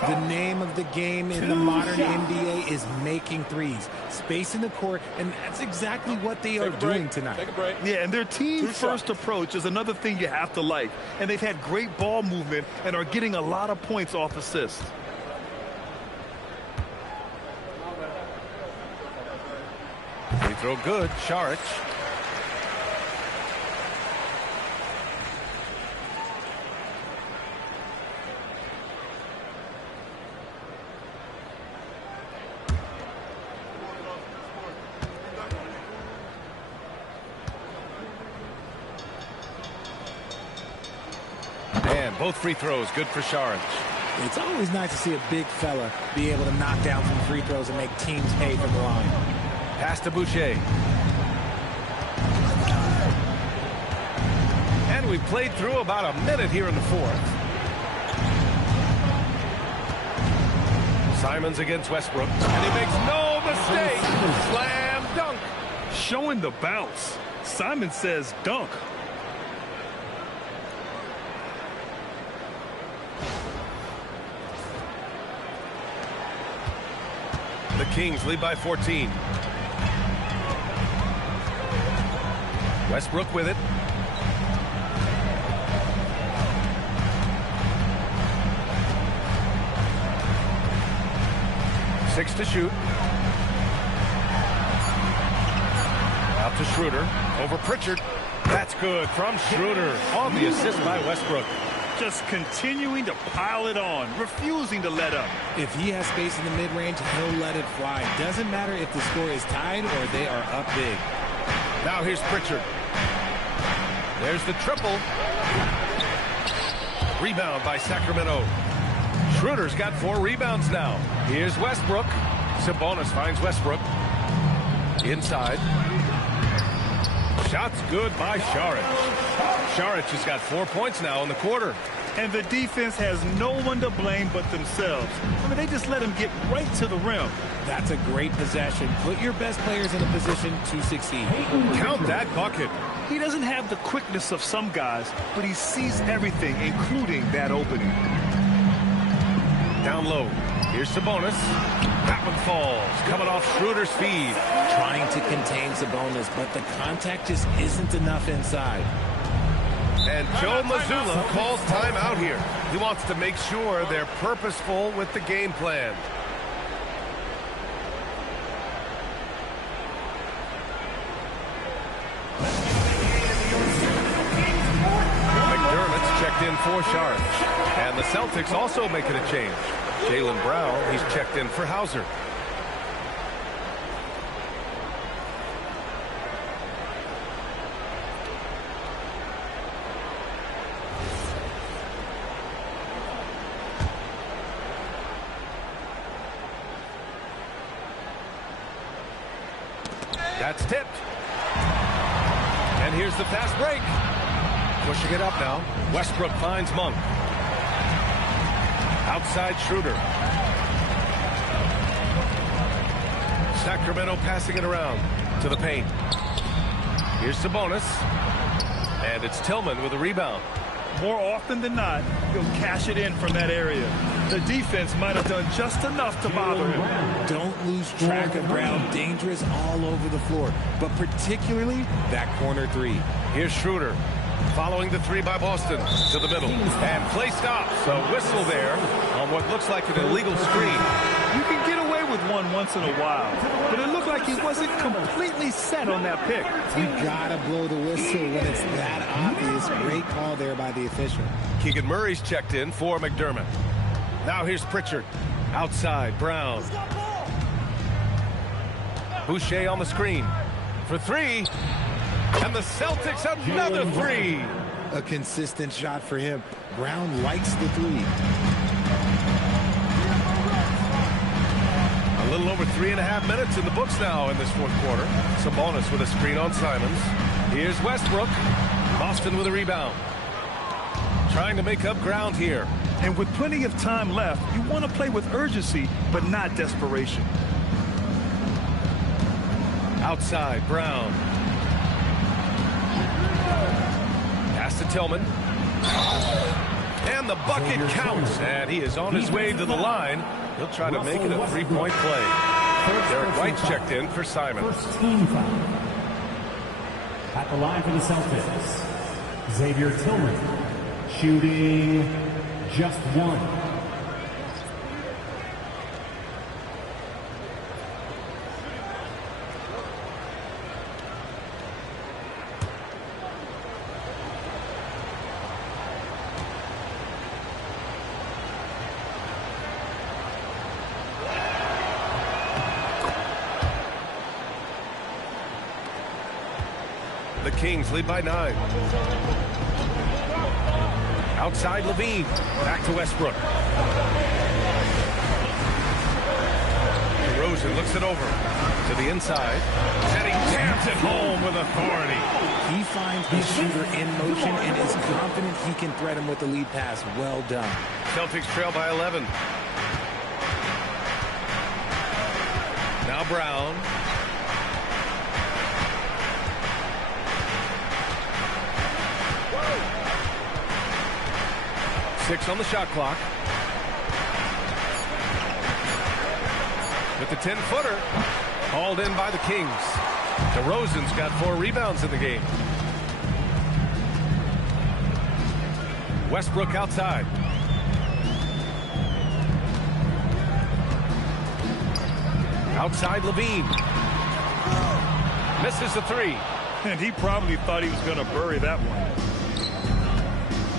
The name of the game in the modern NBA is making threes. Space in the court, and that's exactly what they are doing tonight. Take a break. Yeah, and their team-first approach is another thing you have to like. And they've had great ball movement and are getting a lot of points off assists. throw good. Saric. And both free throws good for Saric. It's always nice to see a big fella be able to knock down some free throws and make teams pay from the line. Pass to Boucher. And we played through about a minute here in the fourth. Simons against Westbrook. And he makes no mistake. Slam dunk. Showing the bounce. Simon says dunk. The Kings lead by 14. Westbrook with it. Six to shoot. Out to Schroeder. Over Pritchard. That's good from Schroeder on the assist by Westbrook. Just continuing to pile it on, refusing to let up. If he has space in the mid-range, he'll let it fly. Doesn't matter if the score is tied or they are up big. Now here's Pritchard. There's the triple. Rebound by Sacramento. Schroeder's got 4 rebounds now. Here's Westbrook. Sabonis finds Westbrook. Inside. Shots good by Saric. Saric has got 4 points now in the quarter. And the defense has no one to blame but themselves. I mean, they just let him get right to the rim. That's a great possession. Put your best players in a position to succeed. Count that bucket. He doesn't have the quickness of some guys, but he sees everything, including that opening. Down low. Here's Sabonis. That one falls. Coming off Schroeder's feed. Trying to contain Sabonis, but the contact just isn't enough inside. And Joe Mazzulla calls timeout here. He wants to make sure they're purposeful with the game plan. McDermott's checked in for Saric. And the Celtics also making a change. Jaylen Brown, he's checked in for Hauser. That's tipped. And here's the fast break. Pushing it up now. Westbrook finds Monk. Outside Schroeder. Sacramento passing it around to the paint. Here's Sabonis. And it's Tillman with a rebound. More often than not, he'll cash it in from that area. The defense might have done just enough to bother him. Don't lose track of Brown. Dangerous all over the floor, but particularly that corner three. Here's Schroeder. Following the three by Boston to the middle. And play stops. A whistle there on what looks like an illegal screen. You can get away with one once in a while, but it looked like he wasn't completely set on that pick. You gotta blow the whistle when it's that obvious. Great call there by the official. Keegan Murray's checked in for McDermott. Now here's Pritchard. Outside, Brown. Boucher on the screen. For three. And the Celtics another three. A consistent shot for him. Brown likes the three. A little over 3.5 minutes in the books now in this fourth quarter. Sabonis with a screen on Simons. Here's Westbrook. Boston with a rebound. Trying to make up ground here. And with plenty of time left, you want to play with urgency, but not desperation. Outside, Brown. Pass to Tillman. And the bucket counts. And he is on his way to the line. He'll try to make it a three-point play. Derek White's checked in for Simons. First team foul. At the line for the Celtics, Xavier Tillman, shooting just one. Kings lead by 9. Outside Levine. Back to Westbrook. DeRozan looks it over to the inside. And he jams it home with authority. He finds the shooter in motion and is confident he can thread him with the lead pass. Well done. Celtics trail by 11. Now Brown. Six on the shot clock. With the 10-footer. Hauled in by the Kings. DeRozan's got 4 rebounds in the game. Westbrook outside. Outside Levine. Misses the 3. And he probably thought he was going to bury that one.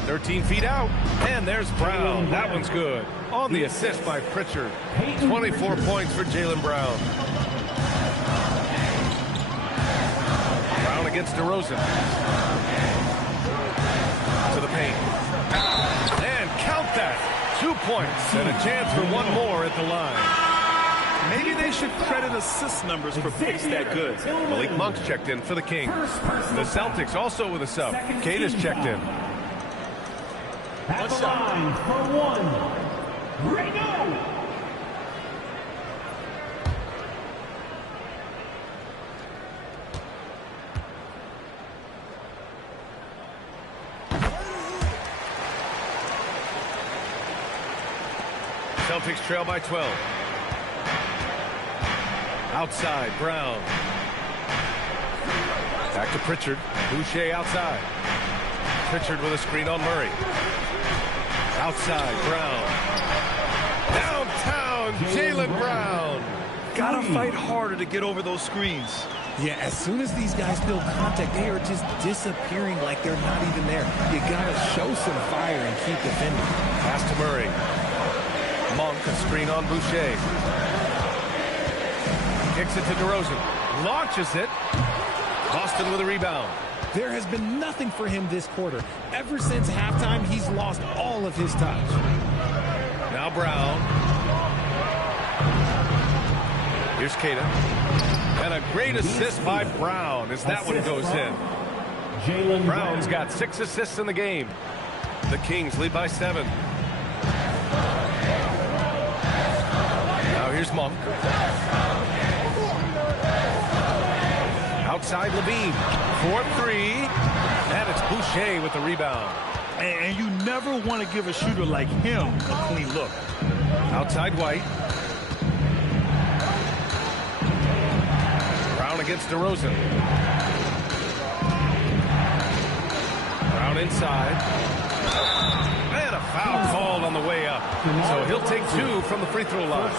13 feet out. And there's Brown. That one's good. On the assist by Pritchard. 24 points for Jaylen Brown. Brown against DeRozan. To the paint. And count that. 2 points. And a chance for one more at the line. Maybe they should credit assist numbers for picks that good. Malik Monk's checked in for the Kings. The Celtics also with a sub. Kate is checked in. At the line for one. Reno. Celtics trail by 12. Outside, Brown. Back to Pritchard. Boucher outside. Pritchard with a screen on Murray. Outside, Brown. Downtown, Jaylen Brown. Gotta fight harder to get over those screens. Yeah, as soon as these guys feel contact, they are just disappearing like they're not even there. You gotta show some fire and keep defending. Pass to Murray. Monk, a screen on Boucher. Kicks it to DeRozan. Launches it. Boston with a rebound. There has been nothing for him this quarter. Ever since halftime, he's lost all of his touch. Now Brown. Here's Kata. And a great assist by Brown as that one goes in. Brown's got 6 assists in the game. The Kings lead by 7. Now here's Monk. Outside Levine. 4-3. And it's Boucher with the rebound. And you never want to give a shooter like him a clean look. Outside White. Brown against DeRozan. Brown inside. And a foul called on the way up. So he'll take 2 from the free throw line.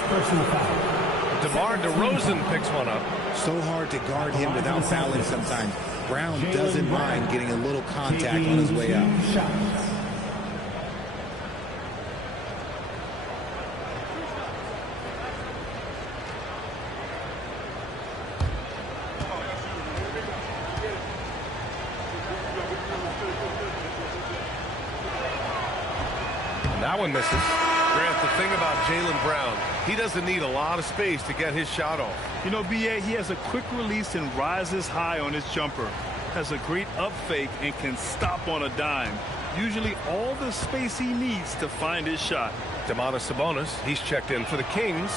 DeMar DeRozan picks one up. So hard to guard him without fouling sometimes. Brown doesn't mind getting a little contact on his way up. That one misses. Grant, the thing about Jaylen Brown, he doesn't need a lot of space to get his shot off. You know, B.A., he has a quick release and rises high on his jumper. Has a great up fake and can stop on a dime. Usually all the space he needs to find his shot. Domantas Sabonis, he's checked in for the Kings.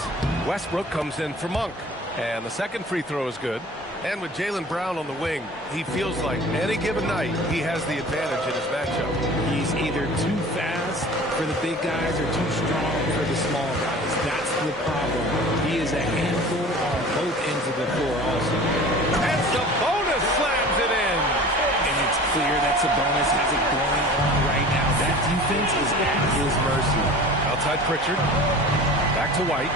Westbrook comes in for Monk. And the second free throw is good. And with Jaylen Brown on the wing, he feels like any given night he has the advantage in his matchup. He's either too fast for the big guys or too strong for the small guys. That's the problem. He is a handful on both ends of the floor also. And Sabonis slams it in. And it's clear that Sabonis has it going on right now. That defense is at his mercy. Outside Pritchard. Back to White.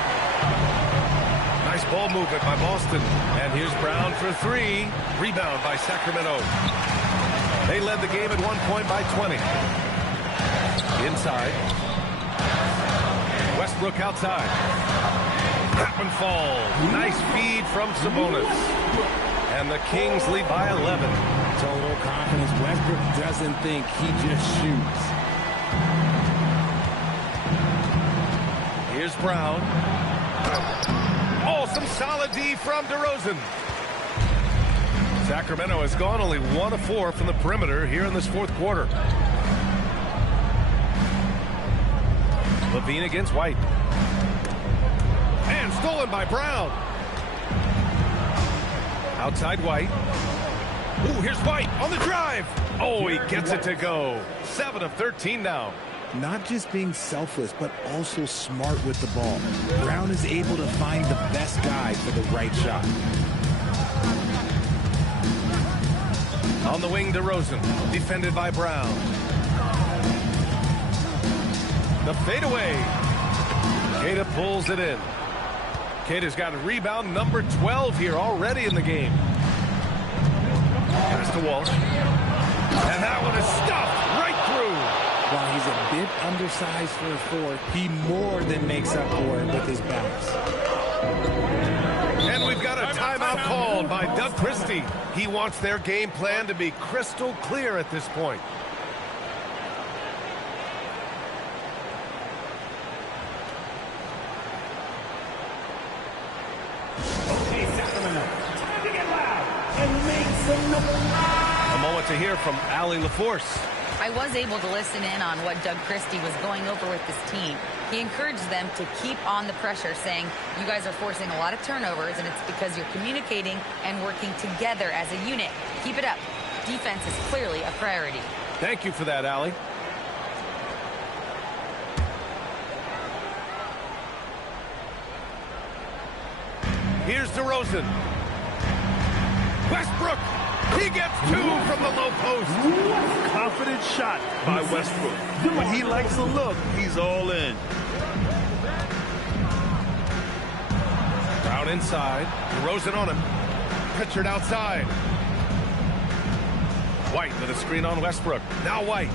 Nice ball movement by Boston. And here's Brown for 3. Rebound by Sacramento. They led the game at 1 point by 20. Inside. Westbrook outside. That one falls. Nice feed from Sabonis. And the Kings lead by 11. Total confidence. Westbrook doesn't think, he just shoots. Here's Brown. Oh, some solid D from DeRozan. Sacramento has gone only 1 of 4 from the perimeter here in this fourth quarter. Levine against White. And stolen by Brown. Outside White. Ooh, here's White on the drive. Oh, he gets it to go. 7 of 13 now. Not just being selfless, but also smart with the ball. Brown is able to find the best guy for the right shot. On the wing, DeRozan, defended by Brown. The fadeaway. Queta pulls it in. Queta's got a rebound number 12 here already in the game. Pass to Walsh. And that one is stuffed right through. While he's a bit undersized for a 4, he more than makes up for it with his bounce. And we've got a timeout called by Doug Christie. He wants their game plan to be crystal clear at this point. Okay, Sacramento, time to get loud and make some noise. A moment to hear from Allie LaForce. I was able to listen in on what Doug Christie was going over with this team. He encouraged them to keep on the pressure, saying, you guys are forcing a lot of turnovers, and it's because you're communicating and working together as a unit. Keep it up. Defense is clearly a priority. Thank you for that, Allie. Here's DeRozan. Westbrook. He gets 2 from the low post. Confident shot by Westbrook. When he likes the look, he's all in. Brown inside. DeRozan on him. Pritchard outside. White with a screen on Westbrook. Now White.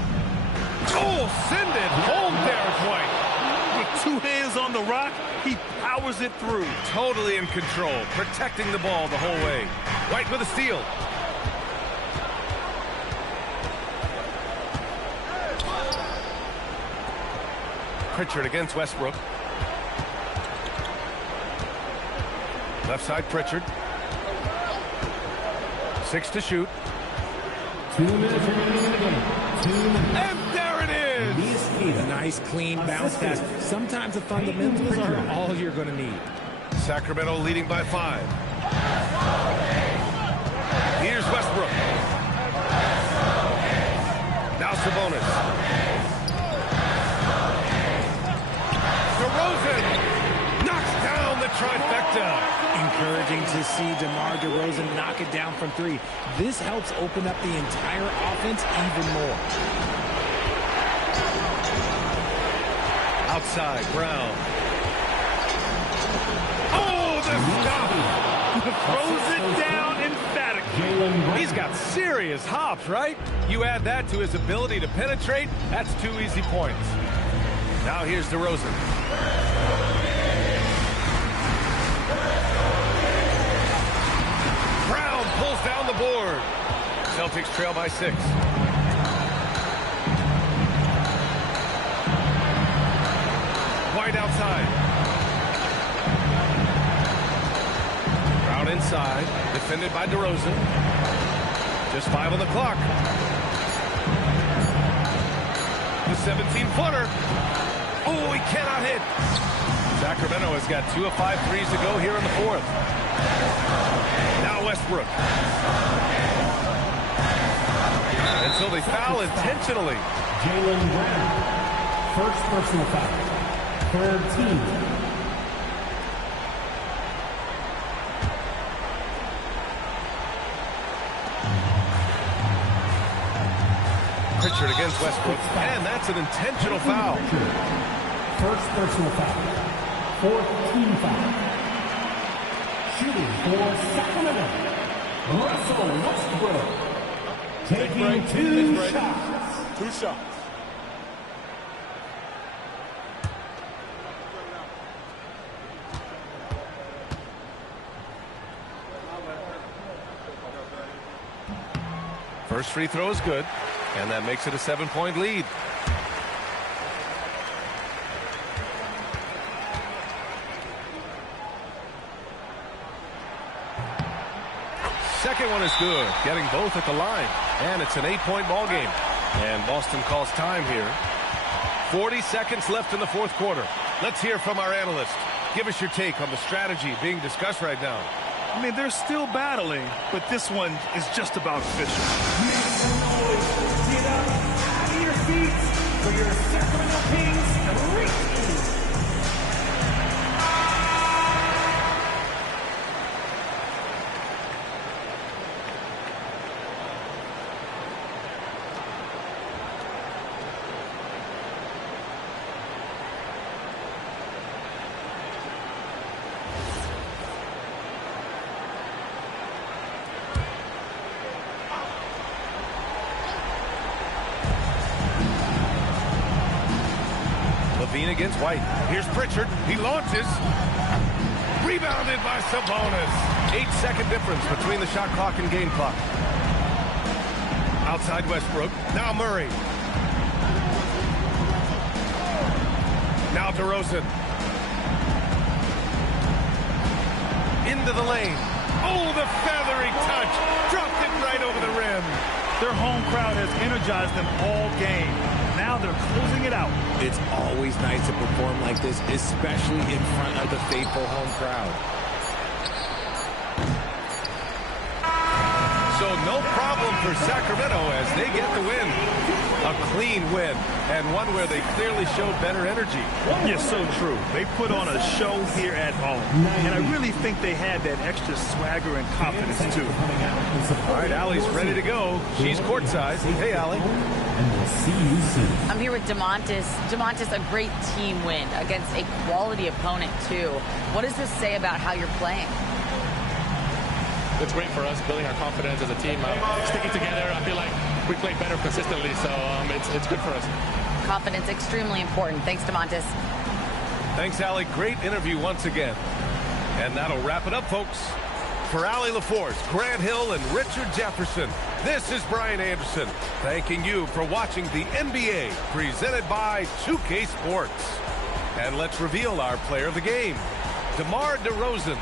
Oh, send it home, Derek White. With 2 hands on the rock, he powers it through. Totally in control, protecting the ball the whole way. White with a steal. Pritchard against Westbrook. Left side, Pritchard. 6 to shoot. 2 minutes remaining in the game. 2 minutes. And there it is! Nice, clean bounce pass. Sometimes the fundamentals are all you're going to need. Sacramento leading by 5. Here's Westbrook. Now Sabonis. DeRozan knocks down the trifecta. Encouraging to see DeMar DeRozan knock it down from 3. This helps open up the entire offense even more. Outside, Brown. Oh, the stop! Throws it down emphatically. He's got serious hops, right? You add that to his ability to penetrate, that's 2 easy points. Now here's DeRozan. Brown pulls down the board. Celtics trail by 6. White outside. Brown inside, defended by DeRozan. Just 5 on the clock. The 17-footer. Oh, he cannot hit. Sacramento has got 2 of 5 threes to go here in the 4th. Now Westbrook. Until they foul intentionally. Jaylen Brown, first personal foul. 3rd team. Pritchard against Westbrook, and that's an intentional foul. First personal foul. 4th team foul. Shooting for Sacramento, Russell Westbrook. Taking 2 shots. 2 shots. First free throw is good, and that makes it a 7-point lead. Second one is good, getting both at the line, and it's an 8-point ball game. And Boston calls time here. 40 seconds left in the fourth quarter. Let's hear from our analyst. Give us your take on the strategy being discussed right now. I mean, they're still battling, but this one is just about official. Make some noise. Get up out of your feet for your Sacramento Kings reach. Against White. Here's Pritchard. He launches. Rebounded by Sabonis. 8-second difference between the shot clock and game clock. Outside Westbrook. Now Murray. Now DeRozan. Into the lane. Oh, the feathery touch. Dropped it right over the rim. Their home crowd has energized them all game. Now they're closing it out. It's always nice to perform like this, especially in front of the faithful home crowd. So no problem for Sacramento as they get the win. A clean win, and one where they clearly showed better energy. Yes, so true. They put on a show here at home, and I really think they had that extra swagger and confidence, too. All right, Allie's ready to go. She's courtside. Hey, Allie. And we'll see you soon. I'm here with DeMontis. DeMontis, a great team win against a quality opponent, too. What does this say about how you're playing? It's great for us, building our confidence as a team. Sticking together, I feel like we play better consistently, so it's good for us. Confidence extremely important. Thanks, DeMontis. Thanks, Allie. Great interview once again. And that'll wrap it up, folks. For Allie LaForce, Grant Hill, and Richard Jefferson, this is Brian Anderson, thanking you for watching the NBA presented by 2K Sports. And let's reveal our player of the game, DeMar DeRozan.